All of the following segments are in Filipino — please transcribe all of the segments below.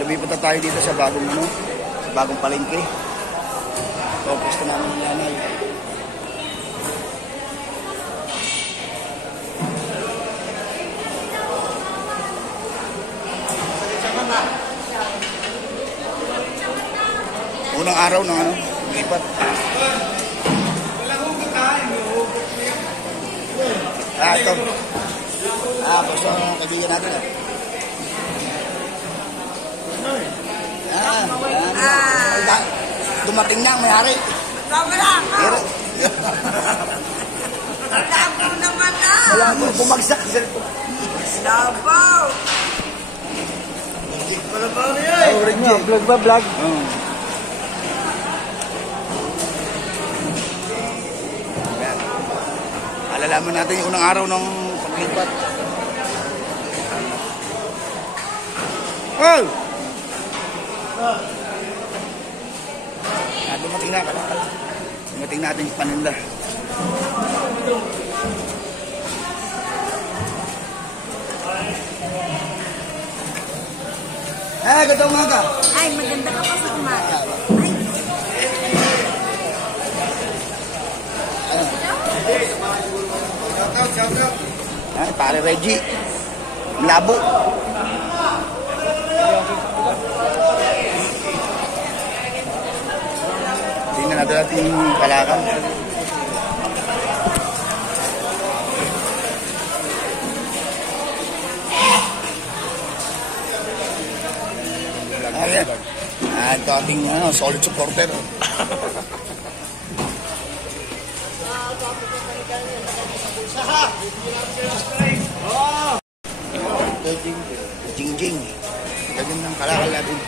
lumipat na tayo dito sa bagong sa bagong palengke. So, gusto namin yung nanay. Unang araw ng lipat. Ito. Basta kaibigan natin. Dumating na ang may-ari. Pero labo naman na. wala mo, bumagsak sa Labo. Vlog ba? Vlog? Alalaman natin yung unang araw ng paglipat. Oh! Dumating na kalakal. Dumating natin yung paninda. Ganda umaga. Ay, maganda ka pa sa umaga. Ay, pare Reggie. Labo. Tingnan natin yung kalakal. Ayan. Ito ating solid supporter. Jing-jing. Ganyan ng kalakal natin.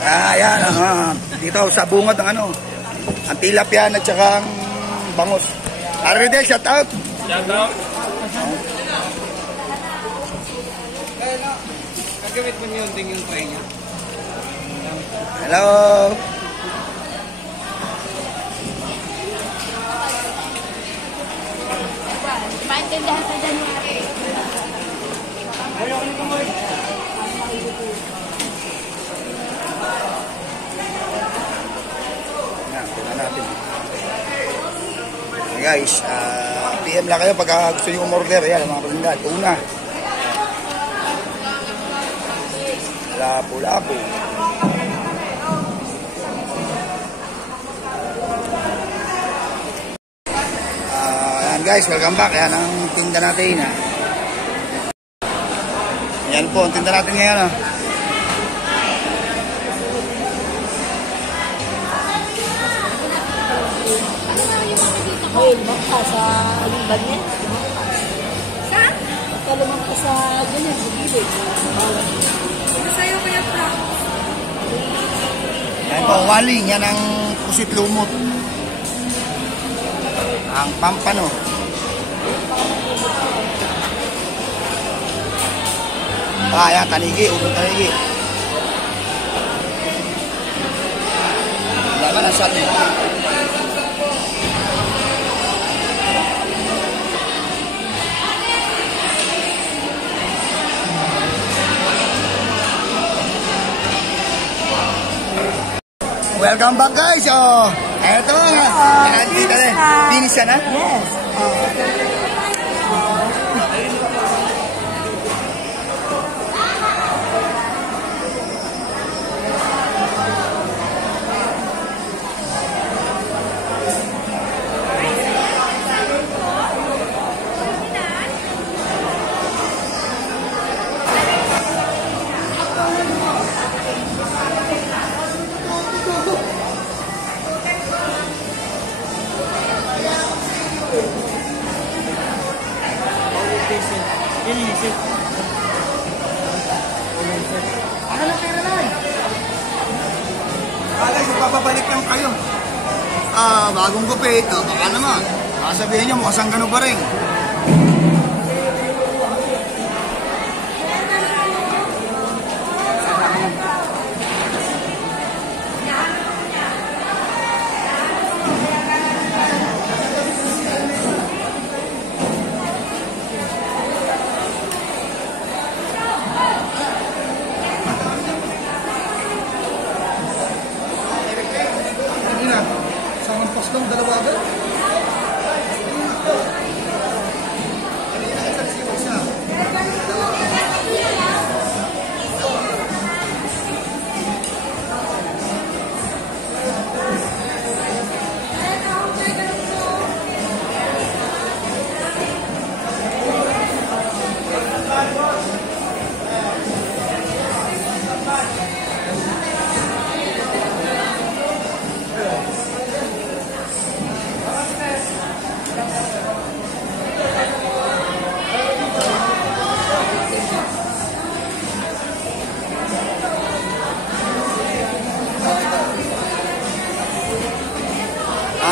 Ayan, dito sa bungad ng ang tilapia at saka ang bangus. Aridel, shout out. Shout out. Gagamit mo yung ding yung tray niya. Hello. Maintindihan sa January. Ayaw, ano ka mo? Natin. Hey guys, PM lang kayo pag gusto nyo umorder. Ayan, mga palinda. Tuna. Lapo-lapo. Ayan guys, welcome back. Ayan ang tinda natin. Ayan po ang tinda natin ngayon. Ay, lumang ka sa liban niya. Saan? Lumang ka sa ganyan, sa gilid. Masaya ko yung plak. Ayan po, waling. Yan ang pusit lumot. Ang pampano. Ayan, tanigi. Ubong tanigi. Wala ka na sali. Welcome back guys. Eto nga. Finish na? Yes. Papabalik lang kayo. Bagong gupit. Baka naman. Sabihin nyo, mukhang gano'n pa rin.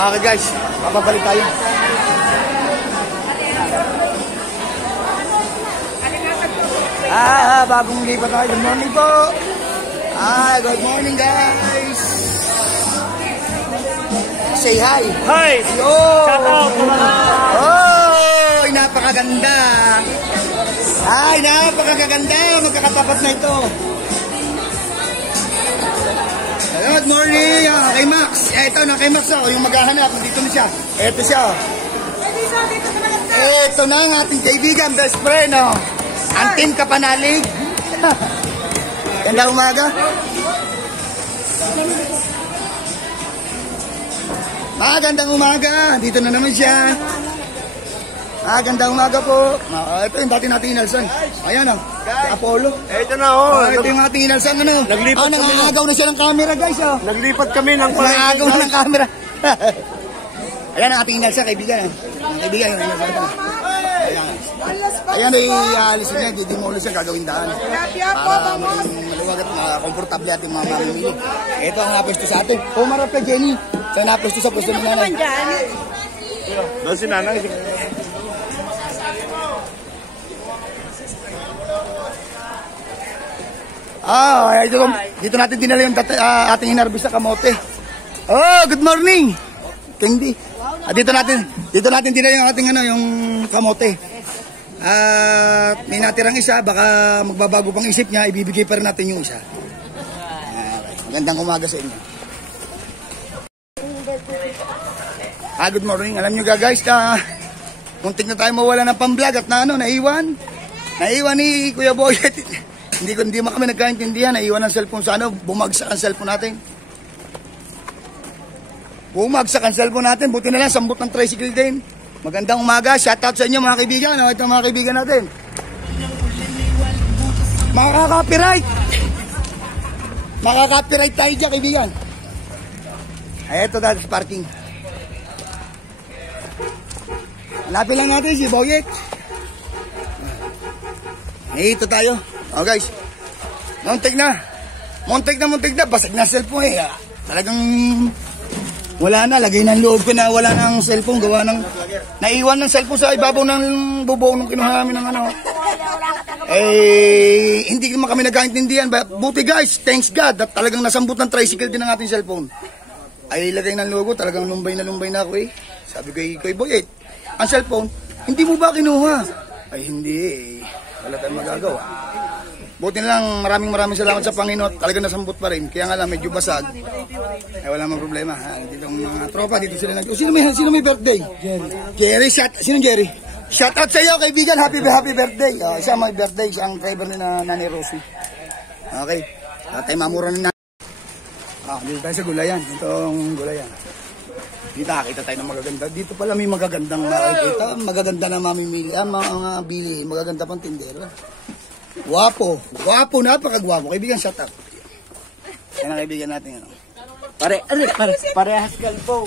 Okay guys, papabalik tayo. Bagong lipat tayo. Good morning po. Good morning guys. Say hi. Hi! Yo! Shout out po mga... Oh, napakaganda. Napakaganda. Magkakatapat na ito. Good morning. Kay Max. Ito na kay Max. Yung maghahanap. Dito na siya. Ito siya. Ito na ang ating kaibigan. Best friend. Ang team Kapanalig. Ganda umaga. Magandang umaga. Dito na naman siya. Gandang umaga po. Ito yung dati natin Nelson. Ayan Apollo. Ito na Ito yung ating Nelson. Naglipat kami. Nangagaw na siya ng camera guys. Naglipat kami ng Nangagaw na ng camera. Ayan ang ating Nelson kaibigan. Kaibigan yung Nelson. Ayan alis niya. Hindi mo ulit siyang gagawin daan. Para maliwag at komportable ating mga mamimili. Ito ang napwesto sa atin. Pumarap ka Jenny. Sa napwesto sa pwesto ng nanay. Doon si nanay. Dito natin dinala yung ating hinarbis na kamote. Good morning. Candy. Dito natin dinala yung ating yung kamote. May natirang isa, baka magbabago pang isip niya, ibibigay pa rin natin yung isa. Magandang umaga sa inyo. Good morning. Alam nyo guys, muntik na tayo mawala ng pang-vlog at naiwan ni Kuya Boyet. Hindi mo kami nagkaintindihan, naiwan ang cellphone sa bumagsak ang cellphone natin. Bumagsak ang cellphone natin, buti na lang, sambot ng tricycle din. Magandang umaga, shoutout sa inyo mga kaibigan. Ito mga kaibigan natin. Makaka-copyright tayo dyan kaibigan. Ito dahil sa parking. Hanapin lang natin si Boyet. Ito tayo. Guys, muntik na, basag na cellphone talagang wala na, lagay ng loob ko na wala ng cellphone, gawa ng naiwan ng cellphone sa ibabaw ng bubong nung kinuha namin ng hindi naman kami nagkaintindihan. Buti guys, thanks God at talagang nasambot ng tricycle din ang ating cellphone. Ay lagay ng logo, talagang lumbay na ako Sabi ko kay Boyet, ang cellphone, hindi mo ba kinuha? Ay hindi wala tayong magagawa. Buti na lang, maraming salamat sa Panginoon. Talagang nasambot pa rin. Kaya nga lang, medyo basag. Wala mang problema. Dito ang mga tropa, dito sila sino may birthday? Jerry. Sino Jerry? Shout out sa iyo, kaibigan. Happy birthday. Siya may birthday. Siya ang driver ni Nanay Rosie. Okay. Tayo mamura na. Dito tayo sa gulayan. Itong gulayan. Dito nakakita tayo ng magaganda. Dito pala may magagandang makikita. Magaganda na mamimili. Mga bili. Magaganda pang tindera. Guwapo, napakagwapo. Kaibigan, shout out. Yan ang kaibigan natin. Parehas galpo.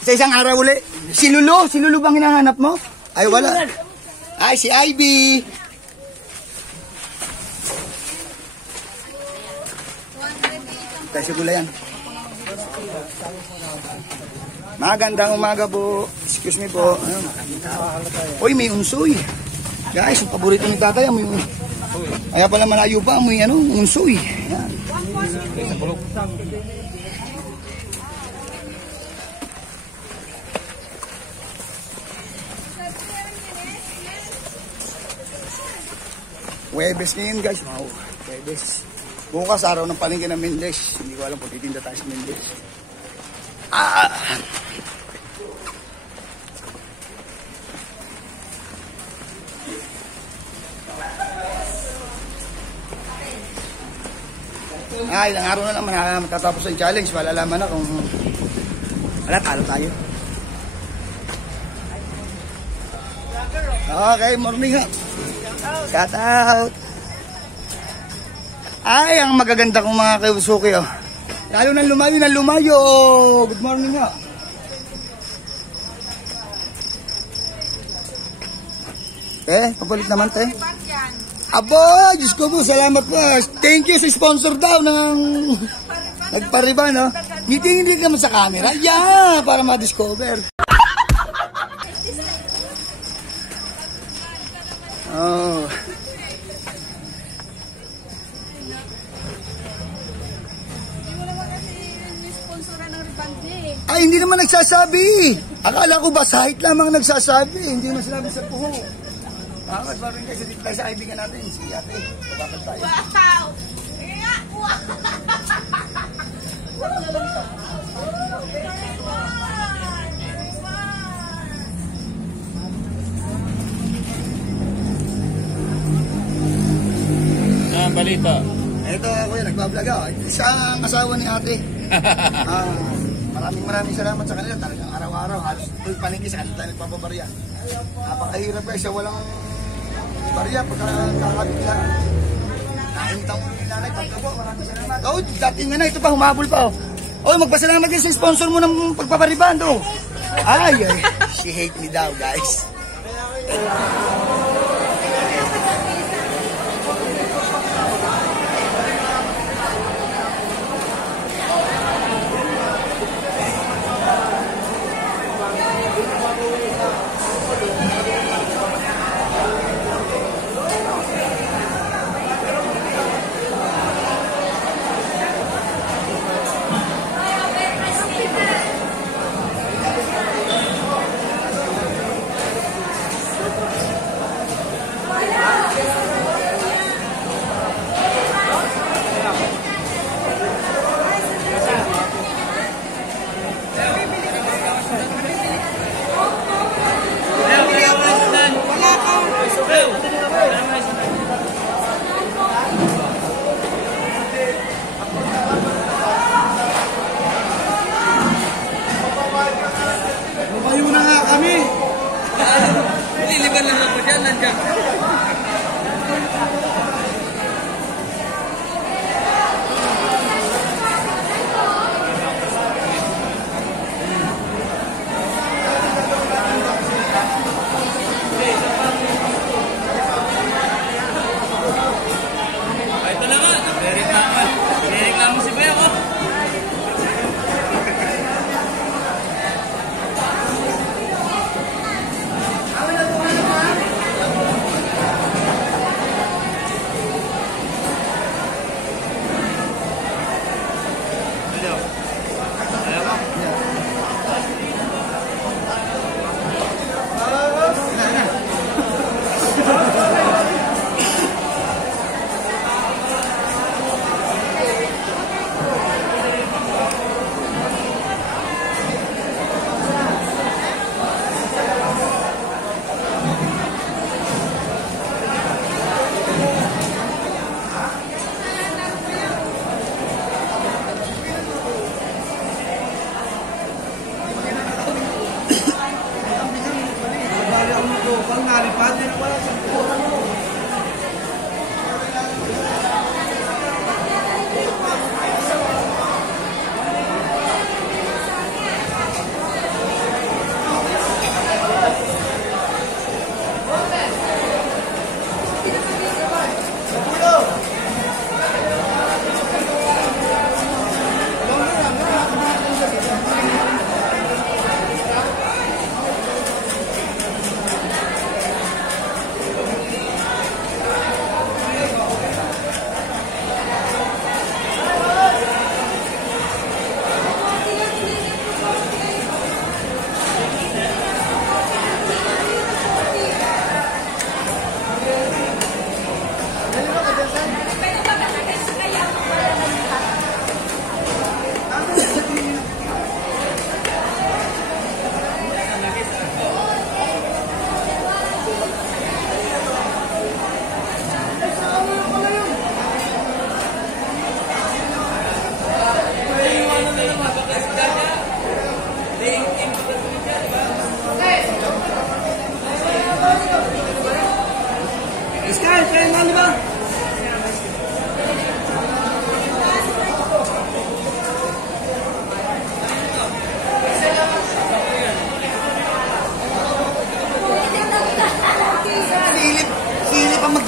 Sa isang araw uli. Si Lulu bang hinahanap mo? Ay, wala. Ay, si Ivy. Tayo sa gulayan. Magandang umaga po. Excuse me po. Uy, may unsoy. Guys, yung paborito ni tatay, may kaya pala malayo pa, may unsoy. Ayan. Huwebes ngayon guys. Wow, Huwebes. Bukas araw ng palengke ng Mendes. Hindi ko alam kung titinda tayo sa Mendes. Ilang araw na lang matatapos ang challenge. Malalaman na kung talo tayo. Okay, morning ha. Shout out. Ay, ang magaganda kong mga Kawasuki Lalo na lumayo. Good morning ha. Papalit naman Abo, Diyos ko po, salamat po. Thank you sa sponsor daw ng nagpariba, Ngiti-ngiti ka mo sa camera. Yeah, para ma-discover. Oh. Ay, hindi naman nagsasabi. Akala ko ba sahit lamang nagsasabi. Hindi naman sinabi sa puho. Bakit ba rin kayo dito tayo sa kaibigan natin? Si ate. Bakit tayo? Wow! Wow! Balita. Ito ako yan, nagbablog ako. Isa ang asawa ni ate. Maraming salamat sa kanila. Talagang araw-araw, halos tuwing palengke sa kanila tayo nagpapabarya. Napakahirap guys, sa walang barya pagkakabit lang. Nakintang mo yung nanay, pagkabo, maraming salamat. Oh, dating nga na, ito pa, humabol pa. Oh, magpasalamat din sa sponsor mo ng pagpapariban, oh. Ay, she hate me daw, guys.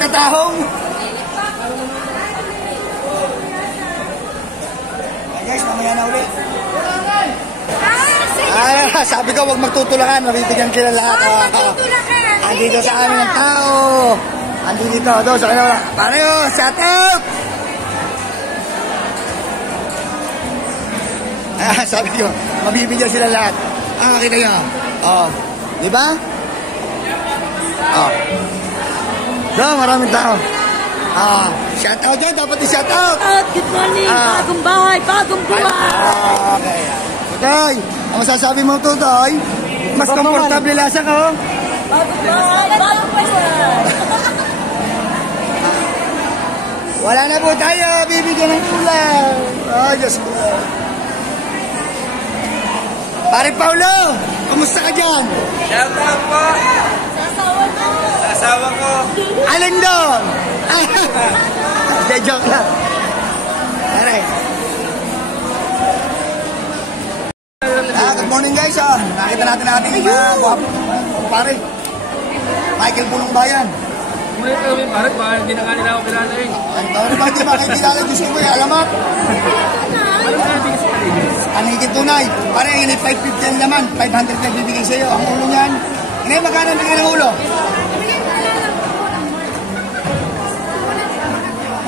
Tahong. Guys, mamaya na ulit. Sabi ko, huwag magtutulakan. Mabibigyan sila lahat. Andito sa amin ang tao. Andito. Doon sa kanila. Pareho, shout out! Sabi ko, mabibigyan sila lahat. Kita nyo. Di ba? Maraming tao. Shout out dyan. Dapat i-shout out. Good morning. Bagong bahay, bagong buhay. Okay. Tutoy, ang masasabi mo, Tutoy? Mas komportable lasa ka, oh. Bagong bahay, bagong buhay. Wala na po tayo. Bibigyan ng ulam. Diyos ko. Pare Paulo, kumusta ka dyan? Shout out po. Sa asawa ko. Alin doon? De, joke lang. Pare. Good morning guys. Nakita natin guwapo. Pare. Michael Punong Bayan. Muna ito kami, parang baka hindi na nga nila ako kilala eh. Ano ba di ba kayo kilala? Diyos ko alamat. Anigit tunay. Pare, yun ay 550 ang laman. 500 na bibigay sa'yo. Ang ulo niyan. Ngayon, magkano bigay ng ulo?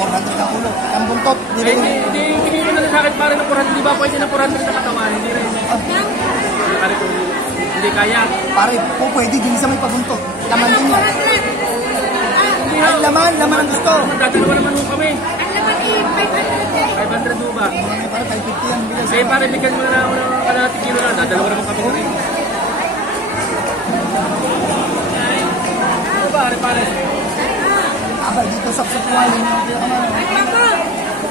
400 ang ulo. Ang buntot. Hindi mo na sa akin parang ng 400. Di ba pwede ng 400 na katawan? Hindi rin. Hindi kaya. Pare, pwede din sa may pabuntot. Laman din yan. Ay, laman ang gusto. Dadalawa naman mo kami. Ang laman eh, 500 mo ba? Pare, 550 ang bigay sa'yo. Para bigyan mo na ako ng kalahating kilo na. Dadalawa naman kami rin. Ano ba? Pare? Dito sa Puwali.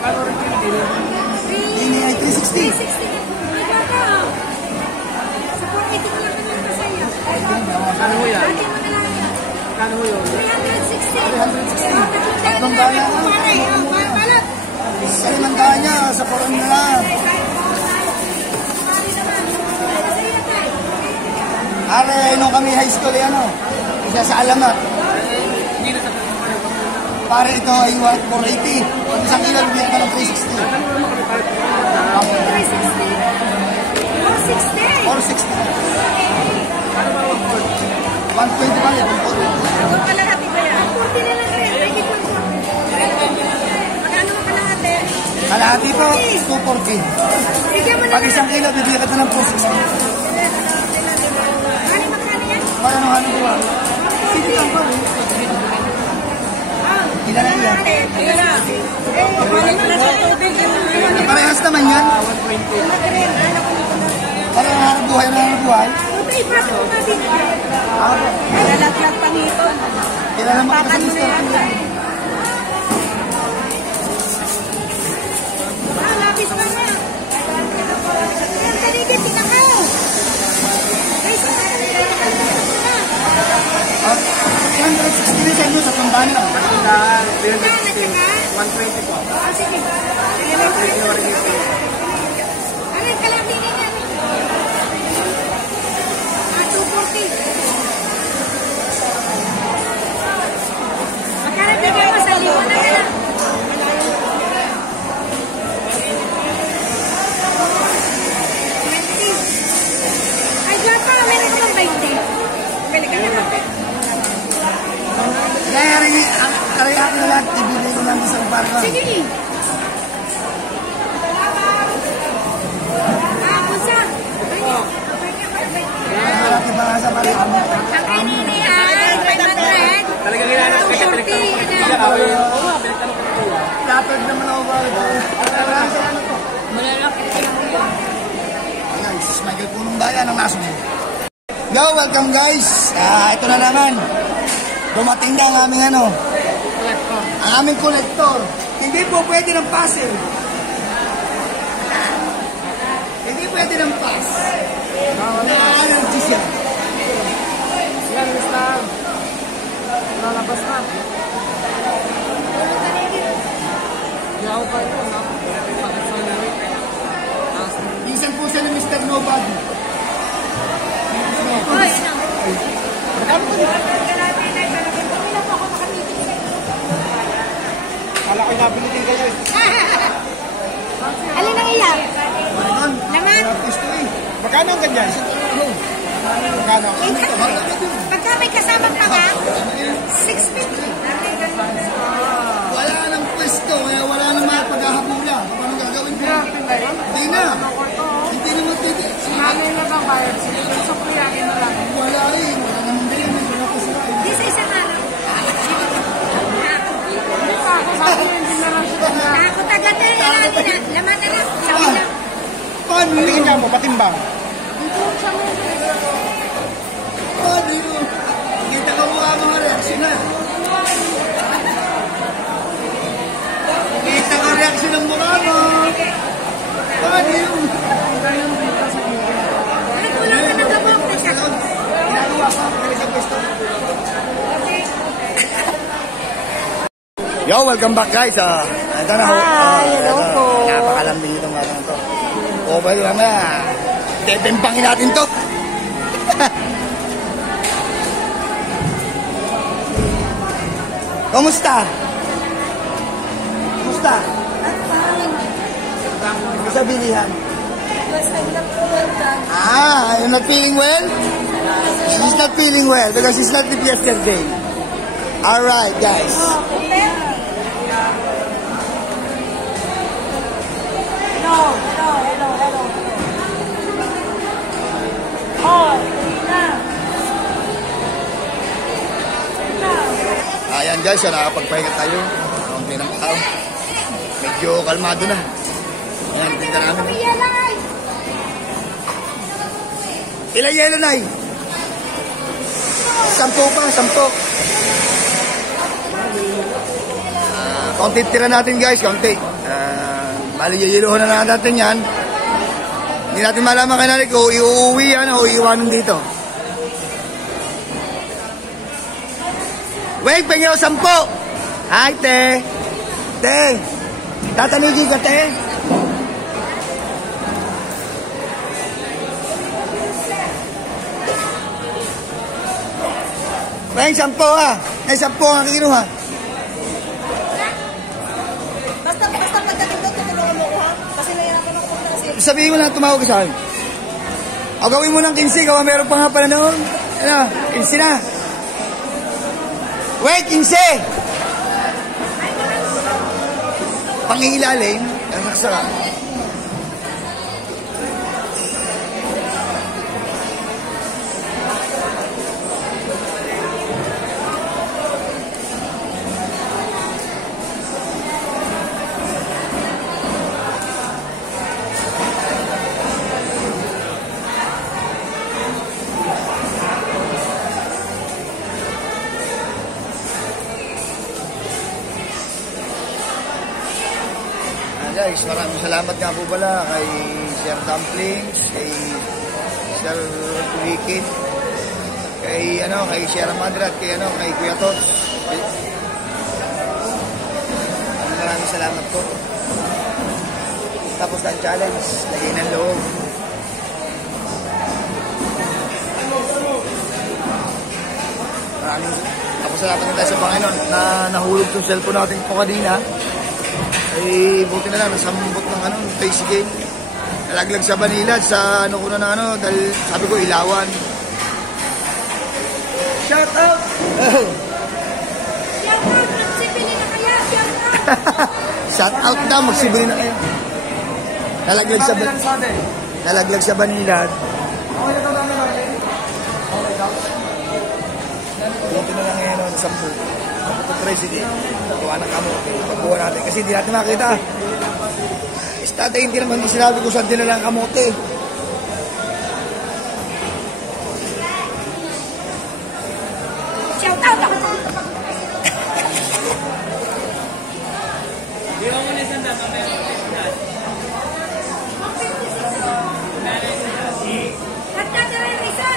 Paano rin kilo? Ini ay 360. Kano mo yan? Kano mo yun? 360. Tatlong dala. Sa limandaan niya, sa koron na lang. Are, nung kami high school, isa sa alamat. Pare, ito ay 480. Pag isang kilo, bigyan ka ng 360. 460. 120 pa yan. Ang kalahati ba yan? 40 na lang rin. Magkano ang kalahati? Kalahati po, 240. Bigyan mo na Pag isang kilo, bibigyan ka ng 460. magkano yan? Para nung ano ko sige lang pa. Ilan na yan? Ayun na. Balik na sa tubig. Parehas naman yan. Parang hanap buhay. Okay, pasok mo natin. Lalaglag pa nito. Kailan naman ka sa Mr. P. Lapis pa na. Ang taligid, tika ka. Guys, Yan, 360 sa inyo sa tundaan lang. Tandaan, 120 po. Sige. Ano yung kalahati niya? 240. Magkano bigay mo sa liwan na lang? 20. Ay, dyan pa. Meron ko ng 20. Bili ka na natin. Kaya rin ako na lahat, ibigay ko lang isang parang. Sige. Pusa. Malaki pa nga sa parang. Ang kanini ay 500. Talagang kilala. 240. Lapag naman ako ba? Malalaki. Ayan, si Michael Punong Bayan ang naso mo. Yo, welcome guys. Ito na naman. Dumating na ang aming ang aming collector. Hindi po pwede ng puzzle. Hindi pwede ng pass. Allergy siya. Yan, basta. Lalabas na. Yaw pa ito. Isang po siya ng Mr. Nobody. Hoy, Kala ko nabili din kayo eh. alin ang iyak? Doon. Laman? Gusto eh. Magkano ang ganyan? magkano? 800. Pagka may kasamang panga, 650. Wala nang pwesto, kaya wala nang mga paghahabula. Paano gagawin ko? Hindi na. Hindi na magtiti. Sinabi na bang bayad? Sige, so kuyain na lang. Wala eh. Wala naman din. Wala pa sila. Di sa isang araw. Hindi pa ako, sabi niya, hindi na lang siya na. Takot agad na yan natin. Laman na lang. Sabi lang. Paano yun? Tingin mo, patimbang. Paano yun? Kita ka mga mga reaksyon na. Kita ka reaksyon ng mukha mo. Paano yun? Ay, kulang ka ng gabok. Ginagawa pa. Kaya sa pwesto. Yo, welcome back guys. Ito na ho. Hi, hello po. Napakalambing itong mga ito. Okay lang na. Tetimpangin natin to. Kumusta? Kumusta? Sa bilihan? You're not feeling well? She's not feeling well because she's not with yesterday. Alright, guys. Hello. Oh, Ayan guys, nakakapagpahinga tayo. Kaunti ng tao. Medyo kalmado na. Ayan, tingnan namin. Ilang yelo na eh? 10 pa, 10. Kaunti tira natin guys, kaunti. Bali, yiyiluhan na natin yan. Hindi natin malaman kanali kung iuwi yan o iiwanan dito. Wait, pengyo 10. Hi, te. Te. Tatanugin ka, te. Peng, 10 ah. Ay, 10 ang kinuha. Basta pagdating doon, tutulungan mo ko ha? Kasi nahirapan ako na kasi. Sabihin mo na tumawag ka sa akin. O gawin mo ng 15, gawa meron pa nga pala noon. Ano, 15 na. Wait, 15! Pangilalim, nasaksa. Guys, maraming salamat nga po pala kay Sir Dumplings, kay Sir Wicked, kay Sierra Madre at kay Kuya Tots. Maraming salamat po. Tapos ang challenge, lagay ng loob. Maraming salamat na tayo sa Panginoon na nahulog yung cellphone natin po kanina. Ay, buti na lang, nasambot ng tricycle. Nalaglag sa Banilad, sa dahil sabi ko, ilawan. Shout out! Shout out! Magsibili na kaya! Shout out! Shout out na, magsibili na kayo. Nalaglag sa Banilad. Buti na lang ngayon, nasambot. Ito tricycle, gawa ng kamo, pagbuha natin kasi hindi natin makita. Tatay, hindi naman sinabi ko saan dinala ang kamote. Shout out ako! Di ba mo na isang dami, meron ko isang At tatara yung isa!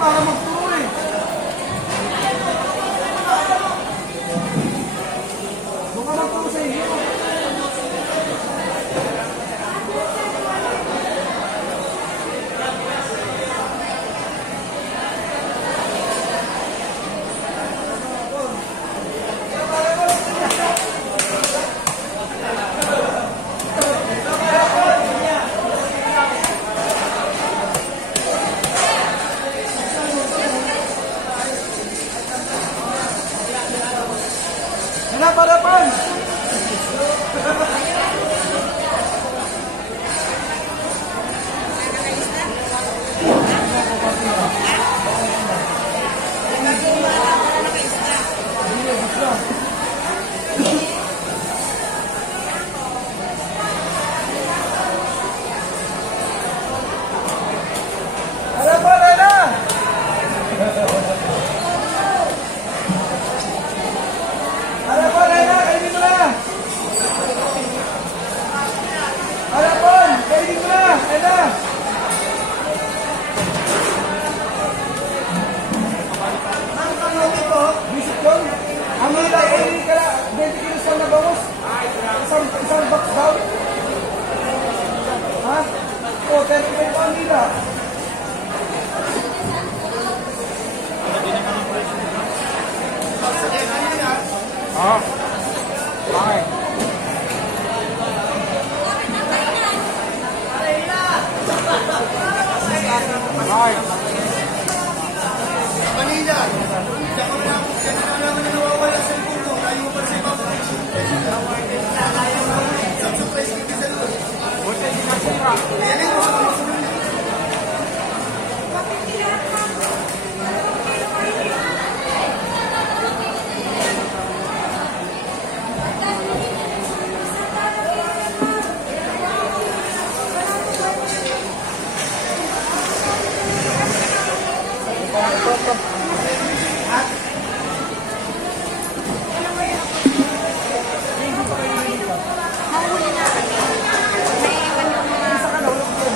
para magturo eh. Doon ka magturo sa inyo. Harapan! Harapan, Ana! Harapan, Ana! Kainin mo na! Harapan! Kainin mo na! Ana! Ang tanong ito, visit yun. Ang nila, kainin ka na, 20 kilos lang na bangus. Isang box daw. Ha? O, 35 pa ang nila. Ah. Okay. Okay. Manila! Diyan ko na naman na nawawala sa puto. Tayo mo pa sa iba. Surprise kita sa loob. Buti din ang sira. Ayan mo. Mahuli na kami. May iwan yung mga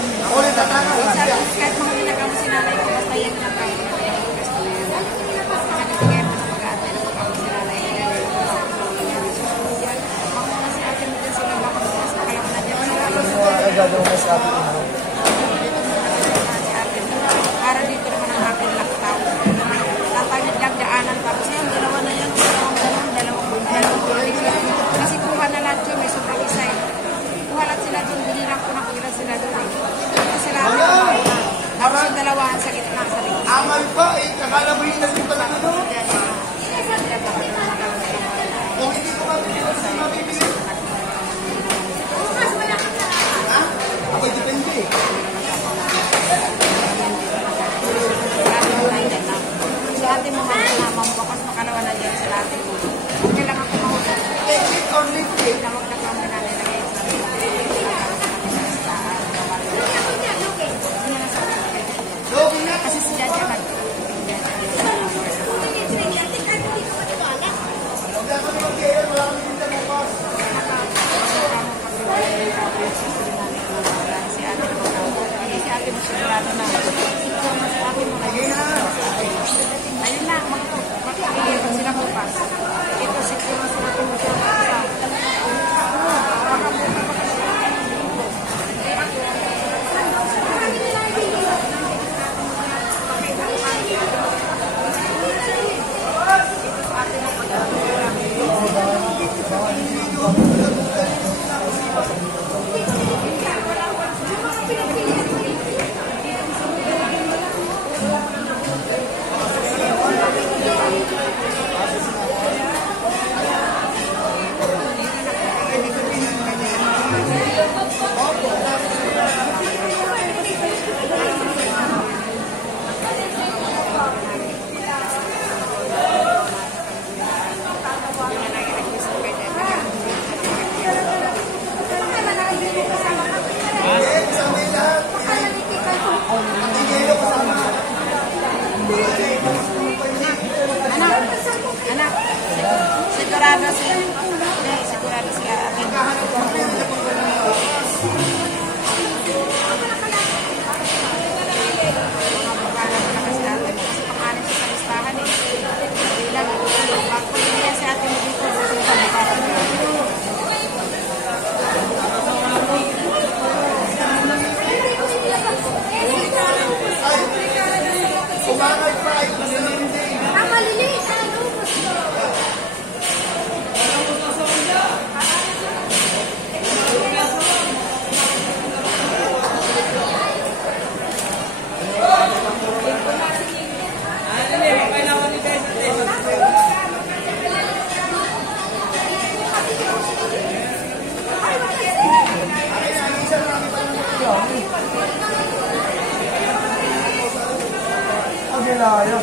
layo.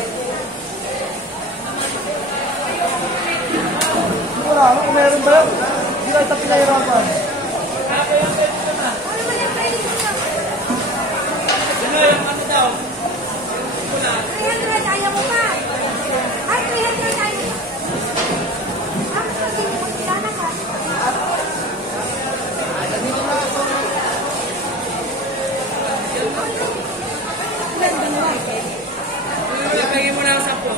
Wala, kung meron ba yun? Hindi lang ito pinahirapan. Lagay mo na sa po.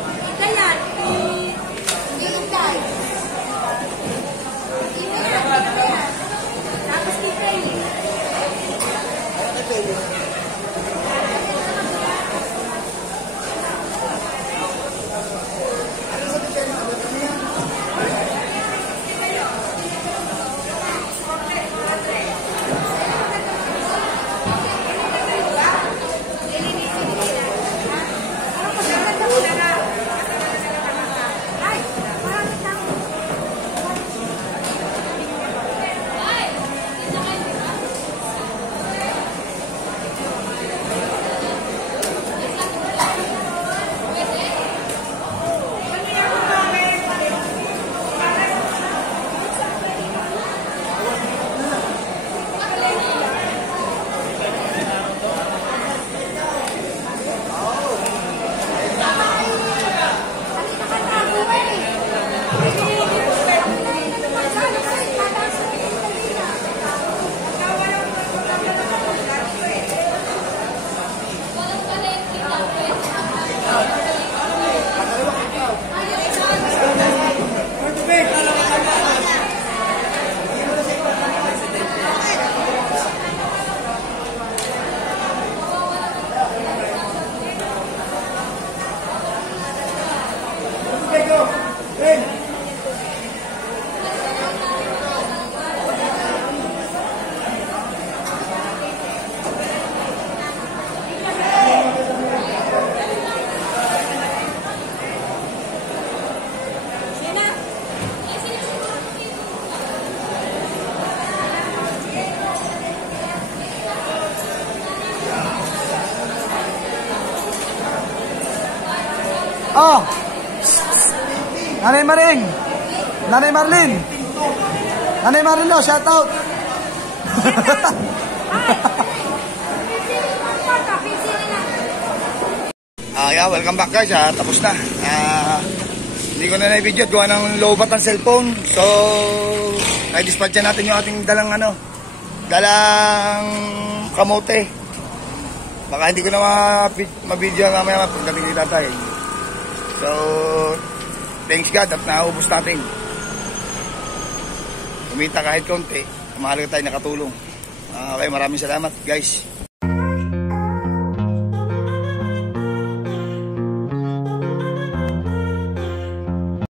Oh! Nanay Maring! Nanay Marlin! Nanay Marlin daw, shout out! Yeah, welcome back guys. Tapos na. Hindi ko na na-video at gawa ng low bat ang cellphone. So, na-dispatch natin yung ating dalang kamote. Baka hindi ko na ma-video mamaya pagdating ni tatay. So, thanks God at naubos natin. Kumita kahit konti. Mahalaga tayo nakatulong. Okay, maraming salamat guys.